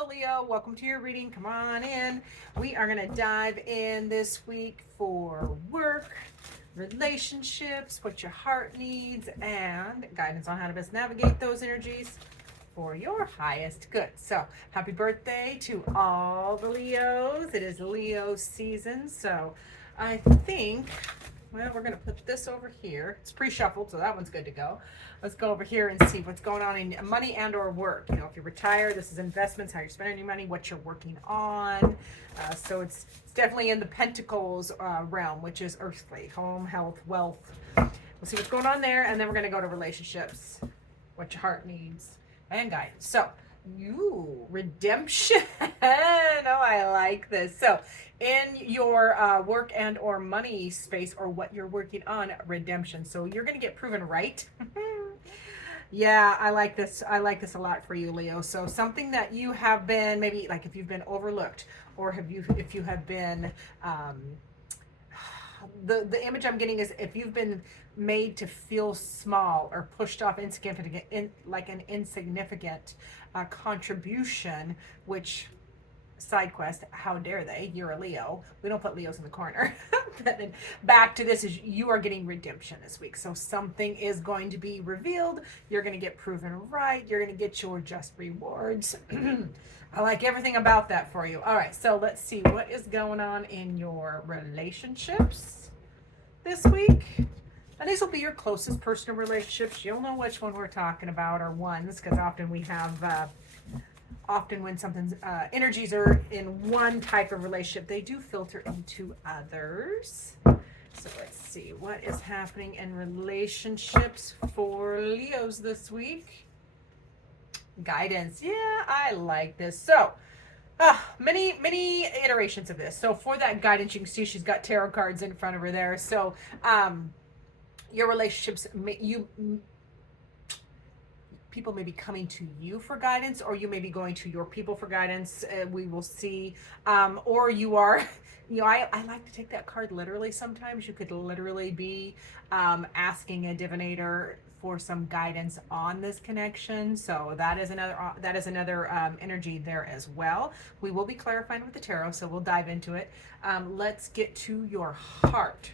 Hello, Leo. Welcome to your reading. Come on in. We are going to dive in this week for work, relationships, what your heart needs, and guidance on how to best navigate those energies for your highest good. So, happy birthday to all the Leos. It is Leo season. So, I think, well, we're going to put this over here. It's pre-shuffled, so that one's good to go. Let's go over here and see what's going on in money and or work. You know, if you're retired, this is investments, how you're spending your money, what you're working on. So it's definitely in the Pentacles realm, which is earthly, home, health, wealth. We'll see what's going on there, and then we're going to go to relationships, what your heart needs, and guidance. So, redemption. Oh, I like this. So, in your work and or money space, or what you're working on, redemption. So you're going to get proven right. Yeah, I like this. I like this a lot for you, Leo. So something that you have been, maybe like if you've been overlooked, or if you have been, the image I'm getting is if you've been made to feel small or pushed off insignificant, like an insignificant contribution, which side quest, how dare they? You're a Leo. We don't put Leos in the corner. But then back to this is you are getting redemption this week. So something is going to be revealed. You're going to get proven right. You're going to get your just rewards. I like everything about that for you. All right, so let's see what is going on in your relationships this week. And these will be your closest personal relationships. You'll know which one we're talking about, or ones, because often we have often when something's energies are in one type of relationship, they do filter into others. So let's see what is happening in relationships for Leos this week. Guidance. Yeah, I like this. So many iterations of this. So for that guidance, you can see she's got tarot cards in front of her there. So your relationships, people may be coming to you for guidance, or you may be going to your people for guidance. We will see. Or you are, I like to take that card literally sometimes. You could literally be asking a divinator for some guidance on this connection. So that is another energy there as well. We will be clarifying with the tarot, so we'll dive into it. Let's get to your heart.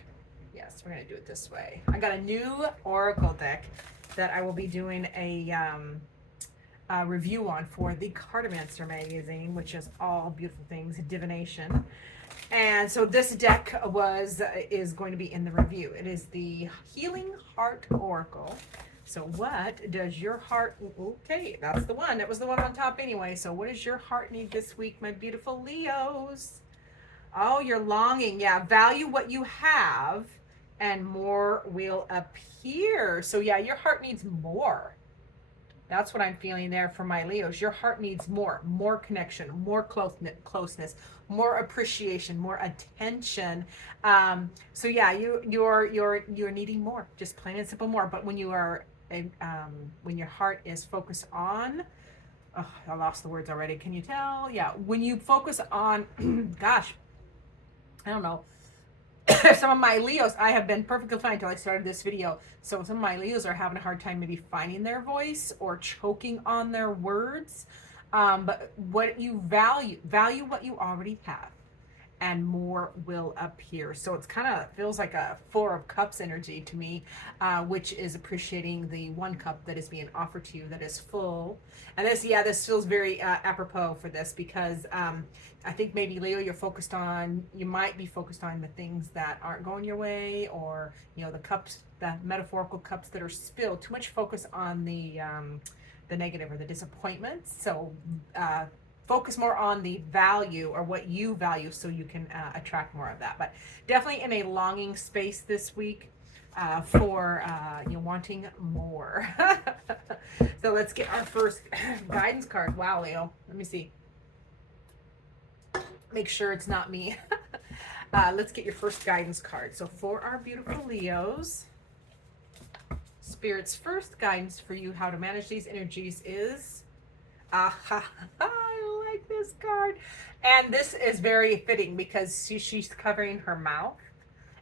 Yes, we're going to do it this way. I got a new Oracle deck that I will be doing a review on for the Cartomancer magazine, which is all beautiful things, divination. And so this deck is going to be in the review. It is the Healing Heart Oracle. So what does your heart, okay, that's the one. That was the one on top anyway. So what does your heart need this week, my beautiful Leos? Oh, you're longing. Yeah, value what you have and more will appear. So yeah, your heart needs more. That's what I'm feeling there for my Leos. Your heart needs more connection, more closeness, more appreciation, more attention. So yeah, you're needing more, just plain and simple more. But when you are, when your heart is focused on, oh, I lost the words already. Can you tell? Yeah, when you focus on, gosh, I don't know. Some of my Leos, I have been perfectly fine until I started this video. So some of my Leos are having a hard time maybe finding their voice or choking on their words. But what you value what you already have, and more will appear. So it's kind of feels like a Four of Cups energy to me, which is appreciating the one cup that is being offered to you that is full. And this feels very apropos for this, because I think maybe Leo, you might be focused on the things that aren't going your way, or the cups, the metaphorical cups that are spilled. Too much focus on the negative or the disappointments. So focus more on the value, or what you value, so you can attract more of that. But definitely in a longing space this week for wanting more. So let's get our first guidance card. Wow, Leo, let me see. Make sure it's not me. Let's get your first guidance card. So for our beautiful Leos, Spirit's first guidance for you, how to manage these energies, is I like this card. And this is very fitting because she's covering her mouth,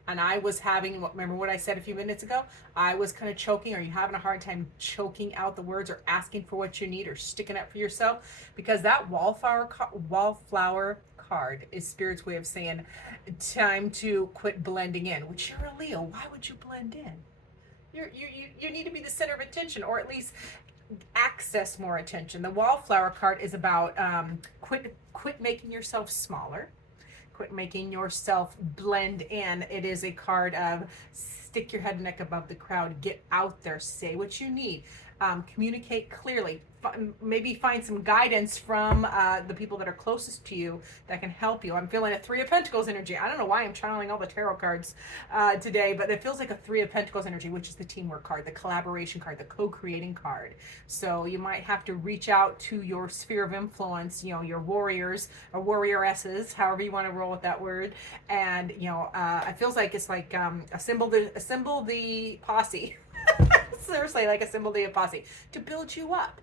and I was having, remember what I said a few minutes ago? I was kind of choking. Are you having a hard time choking out the words or asking for what you need or sticking up for yourself? Because that wallflower card is Spirit's way of saying time to quit blending in, which you're a Leo. Why would you blend in? You need to be the center of attention, or at least access more attention. The wallflower card is about quit making yourself smaller, quit making yourself blend in. It is a card of stick your head and neck above the crowd, get out there, say what you need, communicate clearly, maybe find some guidance from the people that are closest to you that can help you. I'm feeling a Three of Pentacles energy. I don't know why I'm channeling all the tarot cards today, but it feels like a Three of Pentacles energy, which is the teamwork card, the collaboration card, the co-creating card. So you might have to reach out to your sphere of influence, you know, your warriors or warrioresses, however you want to roll with that word. And, you know, it feels like it's like assemble the posse. Seriously, like assemble the posse to build you up,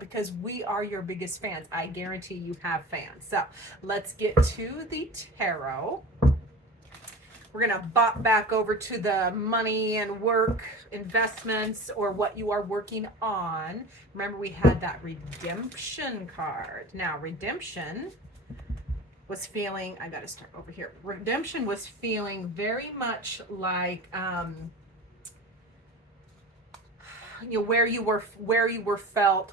because we are your biggest fans. I guarantee you have fans. So let's get to the tarot. We're going to bop back over to the money and work, investments, or what you are working on. Remember, we had that redemption card. Now, redemption was feeling, I got to start over here. Redemption was feeling very much like, you know, where you were felt,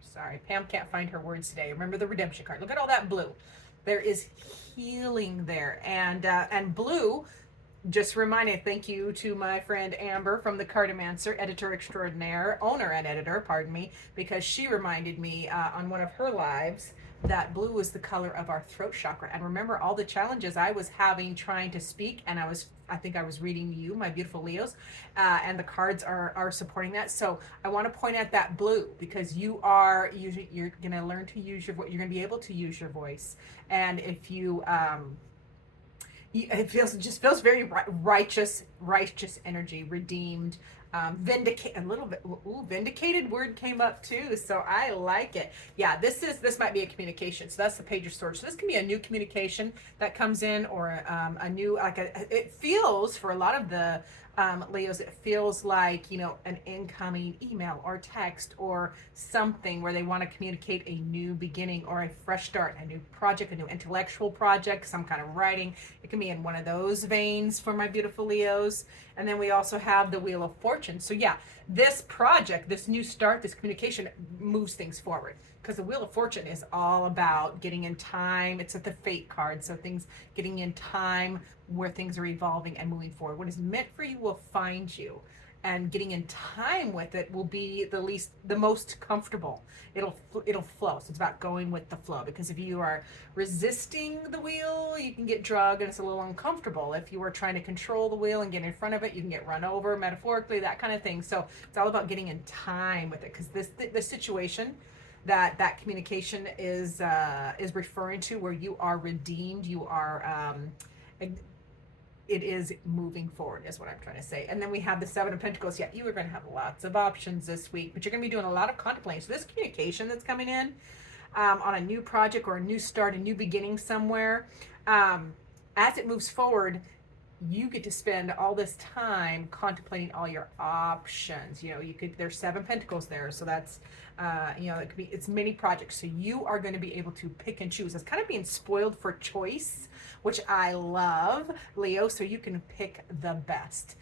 sorry, Pam can't find her words today. Remember the redemption card. Look at all that blue. There is healing there. And blue, just reminded, thank you to my friend Amber from the Cartomancer, editor extraordinaire, owner and editor, pardon me, because she reminded me on one of her lives that blue was the color of our throat chakra. And remember all the challenges I was having trying to speak, and I think I was reading you, my beautiful Leos, and the cards are supporting that. So I want to point at that blue, because you're going to learn to use you're going to be able to use your voice. And if you it feels very righteous energy, redeemed, vindicate, a little bit. Ooh, vindicated word came up too, so I like it. Yeah, this might be a communication. So that's the Page of Swords. So this can be a new communication that comes in, or a new, it feels for a lot of the Leos, it feels like, you know, an incoming email or text or something where they want to communicate a new beginning or a fresh start, a new project, a new intellectual project, some kind of writing. It can be in one of those veins for my beautiful Leos. And then we also have the Wheel of Fortune. So yeah, this project, this new start, this communication moves things forward, because the Wheel of Fortune is all about getting in time. It's at the Fate card. So things getting in time where things are evolving and moving forward. What is meant for you will find you, and getting in time with it will be the most comfortable. It'll flow. So it's about going with the flow, because if you are resisting the wheel, you can get drugged and it's a little uncomfortable. If you are trying to control the wheel and get in front of it, you can get run over, metaphorically, that kind of thing. So it's all about getting in time with it, because this situation that communication is referring to, where you are redeemed, you are it is moving forward, is what I'm trying to say. And then we have the Seven of Pentacles. Yeah, you are going to have lots of options this week, but you're going to be doing a lot of contemplating. So this communication that's coming in on a new project or a new start, a new beginning somewhere, as it moves forward, you get to spend all this time contemplating all your options. You know, there's Seven Pentacles there. So that's, you know, it's many projects. So you are going to be able to pick and choose. It's kind of being spoiled for choice, which I love, Leo. So you can pick the best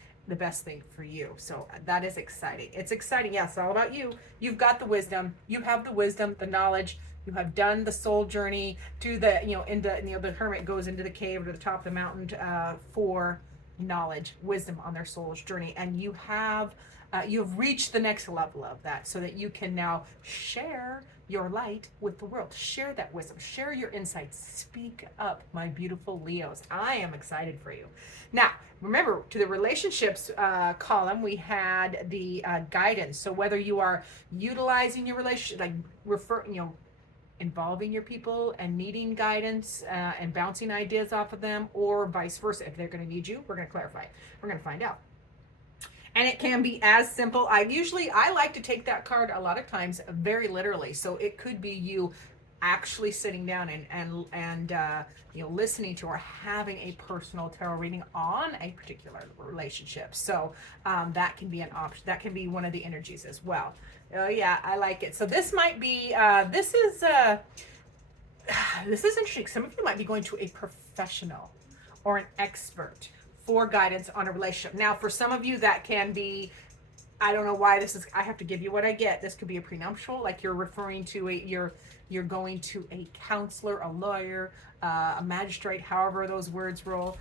thing for you. So that is exciting. It's exciting. Yes, it's all about you. You've got the wisdom. You have the wisdom, the knowledge. You have done the soul journey to the, you know, the hermit goes into the cave or to the top of the mountain for knowledge, wisdom on their soul's journey. And you've reached the next level of that, so that you can now share your light with the world. Share that wisdom, share your insights, speak up, my beautiful Leos. I am excited for you. Now, remember, to the relationships column, we had the guidance. So whether you are utilizing your relationship, like involving your people and needing guidance and bouncing ideas off of them, or vice versa. If they're going to need you, we're going to clarify. We're going to find out. And it can be as simple. I like to take that card a lot of times very literally. So it could be you actually sitting down and listening to or having a personal tarot reading on a particular relationship. So that can be an option. That can be one of the energies as well. Oh yeah, I like it. So this might be this is interesting. Some of you might be going to a professional or an expert for guidance on a relationship. Now, for some of you, that can be, I don't know why this is, I have to give you what I get. This could be a prenuptial, like you're referring to you're going to a counselor, a lawyer, a magistrate, however those words roll,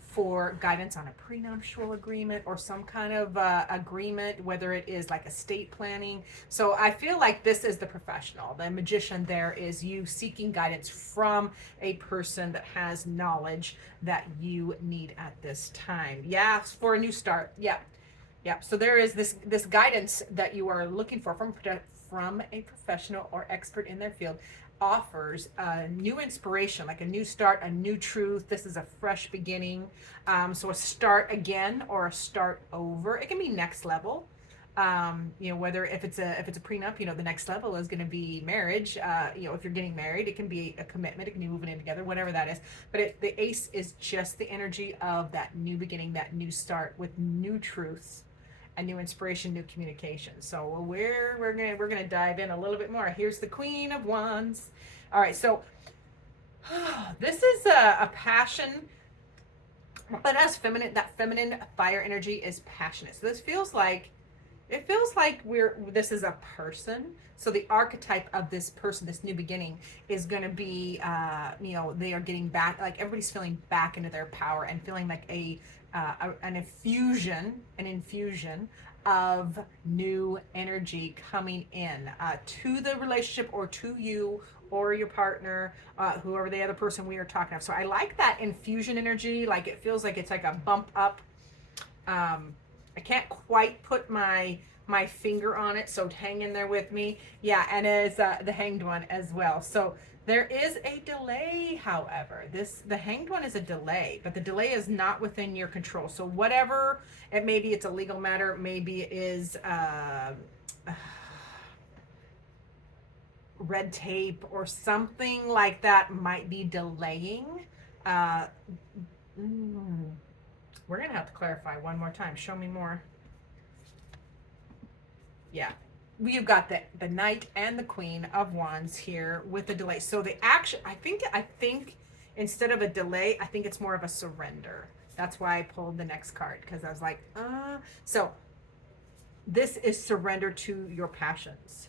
for guidance on a prenuptial agreement or some kind of agreement, whether it is like estate planning. So I feel like this is the professional. The magician there is you seeking guidance from a person that has knowledge that you need at this time. Yeah, for a new start. Yeah. Yeah. So there is this guidance that you are looking for from a professional or expert in their field, offers a new inspiration, like a new start, a new truth. This is a fresh beginning. So a start again or a start over. It can be next level. Whether if it's a prenup, the next level is going to be marriage. If you're getting married, it can be a commitment. It can be moving in together, whatever that is. But the ace is just the energy of that new beginning, that new start with new truths, a new inspiration, new communication. So we're gonna dive in a little bit more. Here's the Queen of Wands. All right, so this is a passion, but as feminine, that feminine fire energy is passionate. So this feels like this is a person. So the archetype of this person, this new beginning, is going to be, they are getting back, like everybody's feeling back into their power and feeling like an infusion of new energy coming in to the relationship or to you or your partner, whoever the other person we are talking of. So I like that infusion energy. Like it feels like it's like a bump up. I can't quite put my finger on it, so hang in there with me. Yeah, and it is the Hanged One as well. So there is a delay, however. The Hanged One is a delay, but the delay is not within your control. So whatever it may be, it's a legal matter, maybe it is red tape or something like that might be delaying. We're going to have to clarify one more time. Show me more. Yeah. We've got the Knight and the Queen of Wands here with the delay. So the action, I think instead of a delay, I think it's more of a surrender. That's why I pulled the next card, because I was like, So this is surrender to your passions.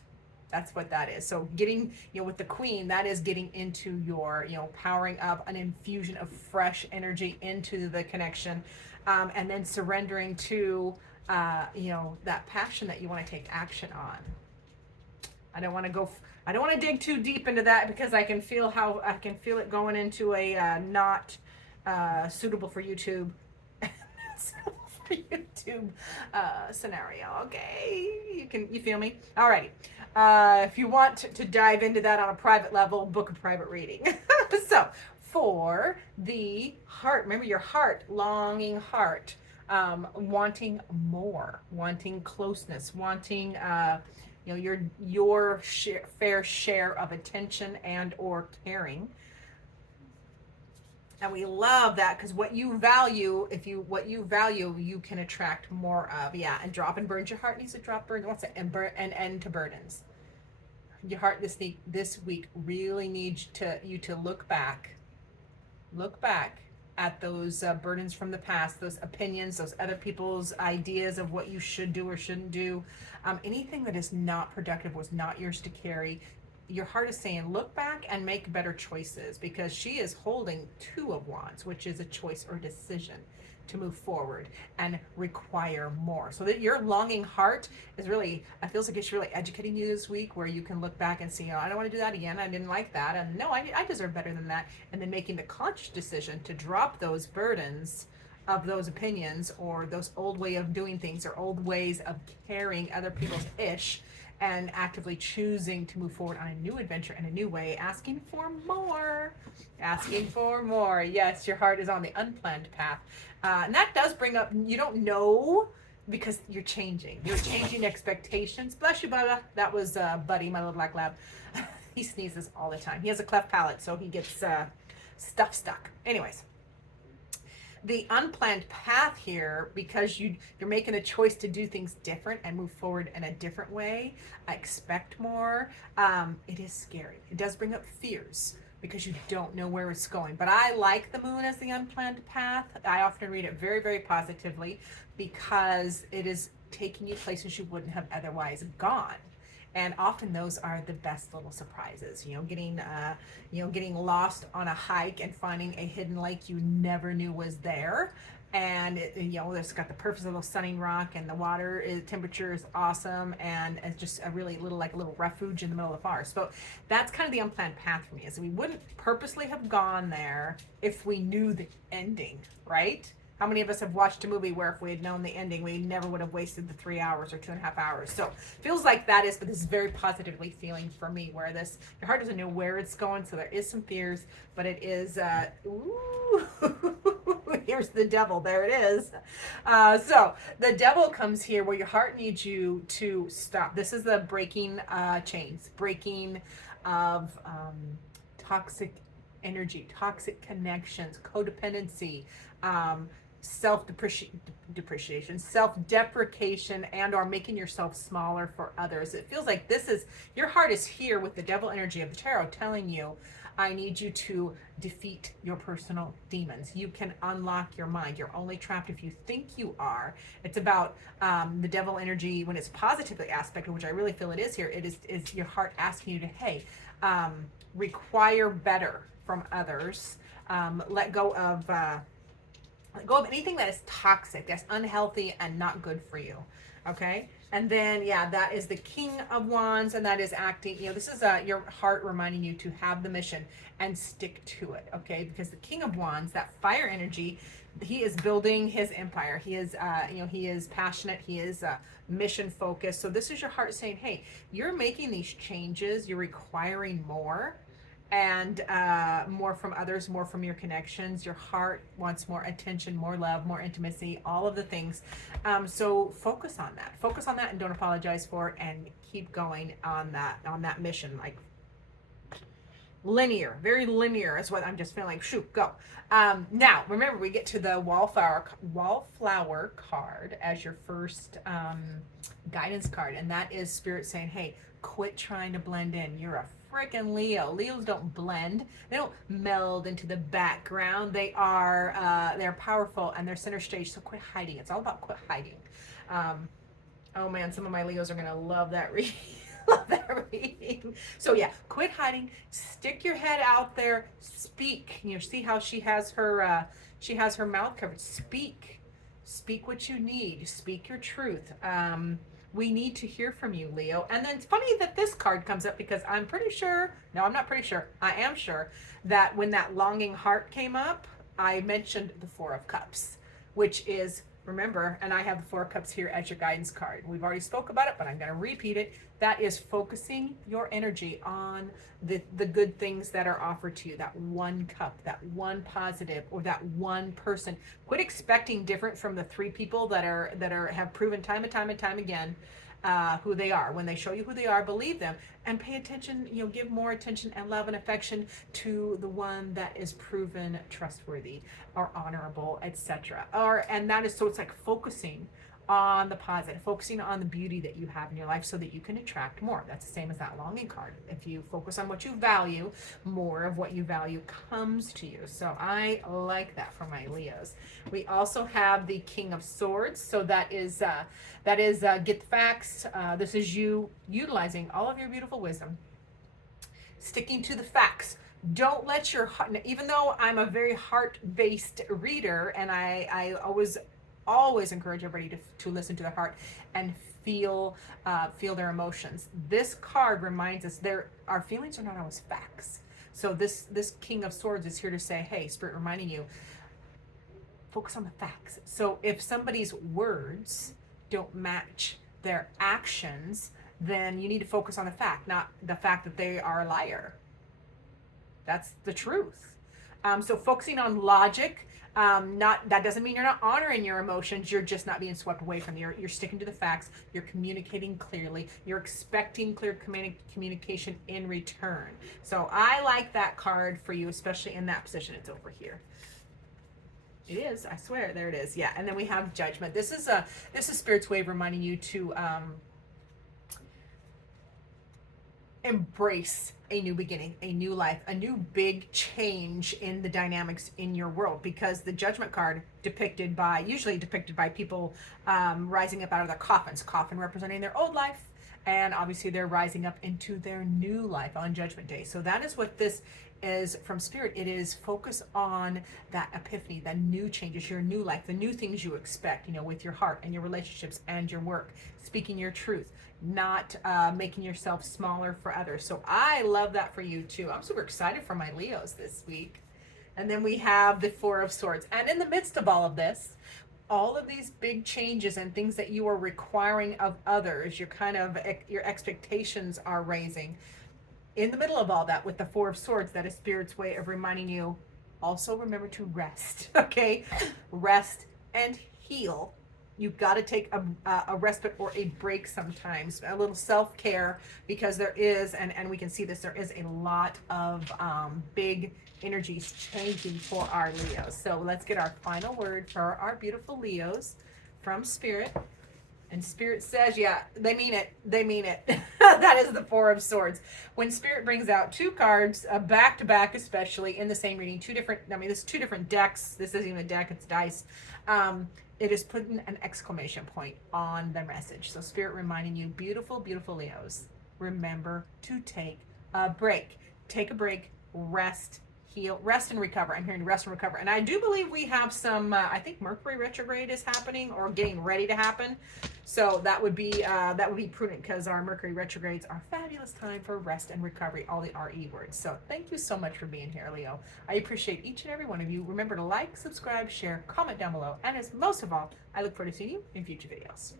That's what that is. So getting, with the Queen, that is getting into your, powering up an infusion of fresh energy into the connection, and then surrendering to, that passion that you want to take action on. I don't want to dig too deep into that, because I can feel it going into a not suitable for YouTube scenario. Okay, you feel me? Alrighty. If you want to dive into that on a private level, book a private reading. So for the heart, remember your heart, longing heart, wanting more, wanting closeness, wanting your fair share of attention and or caring. And we love that, because what you value, you can attract more of. Yeah, and drop and burns. Your heart needs to drop burns. What's it? And end to burdens. Your heart this week really needs you to look back at those burdens from the past, those opinions, those other people's ideas of what you should do or shouldn't do. Anything that is not productive, was not yours to carry. Your heart is saying, look back and make better choices, because she is holding Two of Wands, which is a choice or decision to move forward and require more. So that your longing heart is really, it feels like it's really educating you this week, where you can look back and see, I don't want to do that again. I didn't like that. And no, I deserve better than that. And then making the conscious decision to drop those burdens of those opinions, or those old way of doing things, or old ways of carrying other people's ish, and actively choosing to move forward on a new adventure in a new way, asking for more. Yes, your heart is on the unplanned path. And that does bring up, you don't know because you're changing. You're changing expectations. Bless you, Bubba. That was Buddy, my little black lab. He sneezes all the time. He has a cleft palate, so he gets stuff stuck. Anyways, the unplanned path here, because you're making a choice to do things different and move forward in a different way. I expect more. It is scary. It does bring up fears because you don't know where it's going. But I like the moon as the unplanned path. I often read it very, very positively because it is taking you places you wouldn't have otherwise gone. And often those are the best little surprises, getting lost on a hike and finding a hidden lake you never knew was there. And it's got the perfect little sunning rock, and the temperature is awesome, and it's just a really little, like a little refuge in the middle of the forest. So that's kind of the unplanned path for me, is we wouldn't purposely have gone there if we knew the ending, right? How many of us have watched a movie where if we had known the ending, we never would have wasted the 3 hours or 2.5 hours? So feels like that is, but this is very positively feeling for me, where your heart doesn't know where it's going. So there is some fears, but it is, ooh, here's the devil. There it is. So the devil comes here where your heart needs you to stop. This is the breaking chains, breaking of toxic energy, toxic connections, codependency, self-depreciation, self-deprecation, and or making yourself smaller for others. It feels like your heart is here with the devil energy of the tarot telling you, I need you to defeat your personal demons. You can unlock your mind. You're only trapped if you think you are. It's about the devil energy when it's positively aspected, which I really feel it is here. It is your heart asking you to, hey, require better from others. Let go of anything that is toxic, that's unhealthy and not good for you. Okay. And then, that is the King of Wands, and that is acting, this is your heart reminding you to have the mission and stick to it. Okay. Because the King of Wands, that fire energy, he is building his empire. He is, he is passionate. He is mission focused. So this is your heart saying, hey, you're making these changes. You're requiring more, and more from others, more from your connections. Your heart wants more attention, more love, more intimacy, all of the things. So focus on that and don't apologize for it, and keep going on that mission. Like linear, very linear is what I'm just feeling like. Shoot, go. Now, remember, we get to the wallflower card as your first guidance card, and that is Spirit saying, hey, quit trying to blend in. You're a freaking Leo. Leos don't blend. They don't meld into the background. They're powerful and they're center stage. So quit hiding. It's all about quit hiding. Oh man, some of my Leos are gonna love that reading. Love that reading. So quit hiding. Stick your head out there. Speak. See how she has her mouth covered. Speak what you need. Speak your truth. We need to hear from you, Leo. And then it's funny that this card comes up, because I am sure that when that longing heart came up, I mentioned the Four of Cups, which is, remember, and I have the Four of Cups here as your guidance card. We've already spoke about it, but I'm going to repeat it. That is focusing your energy on the good things that are offered to you, that one cup, that one positive, or that one person. Quit expecting different from the three people that have proven time and time again who they are. When they show you who they are, believe them, and pay attention, give more attention and love and affection to the one that is proven trustworthy or honorable, etc. And that is, so it's like focusing on the positive, focusing on the beauty that you have in your life so that you can attract more. That's the same as that longing card. If you focus on what you value, more of what you value comes to you. So I like that for my Leos. We also have the King of Swords. So that is get the facts. This is you utilizing all of your beautiful wisdom, sticking to the facts. Don't let your heart, even though I'm a very heart-based reader, and I always encourage everybody to listen to their heart and feel their emotions. This card reminds us our feelings are not always facts. So this King of Swords is here to say, hey, Spirit reminding you, focus on the facts. So if somebody's words don't match their actions, then you need to focus on the fact, not the fact that they are a liar. That's the truth. So focusing on logic, not that doesn't mean you're not honoring your emotions. You're just not being swept away from you're sticking to the facts. You're communicating clearly. You're expecting clear communication in return. So I like that card for you, especially in that position. It's over here. It is, I swear. There it is. Yeah. And then we have Judgment. This is Spirit's way of reminding you to embrace a new beginning, a new life, a new big change in the dynamics in your world, because the Judgment card usually depicted by people rising up out of their coffin representing their old life, and obviously they're rising up into their new life on Judgment Day. So that is what this is from Spirit. It is focus on that epiphany, that new changes, your new life, the new things you expect, with your heart and your relationships and your work, speaking your truth, not making yourself smaller for others. So I love that for you too. I'm super excited for my Leos this week. And then we have the Four of Swords. And in the midst of all of this, all of these big changes and things that you are requiring of others, your expectations are raising. In the middle of all that, with the Four of Swords, that is Spirit's way of reminding you, also remember to rest, okay? Rest and heal. You've got to take a respite or a break sometimes, a little self-care, because there is, and we can see this, there is a lot of big energies changing for our Leos. So let's get our final word for our beautiful Leos from Spirit. And Spirit says, yeah, they mean it. They mean it. That is the Four of Swords. When Spirit brings out two cards, back to back, especially in the same reading, this is two different decks. This isn't even a deck, it's dice. It is putting an exclamation point on the message. So Spirit reminding you, beautiful, beautiful Leos, remember to take a break. Take a break, rest, heal, rest and recover. I'm hearing rest and recover. And I do believe we have some, I think Mercury retrograde is happening or getting ready to happen. So that would be prudent, because our Mercury retrogrades are a fabulous time for rest and recovery, all the RE words. So thank you so much for being here, Leo. I appreciate each and every one of you. Remember to like, subscribe, share, comment down below. And as most of all, I look forward to seeing you in future videos.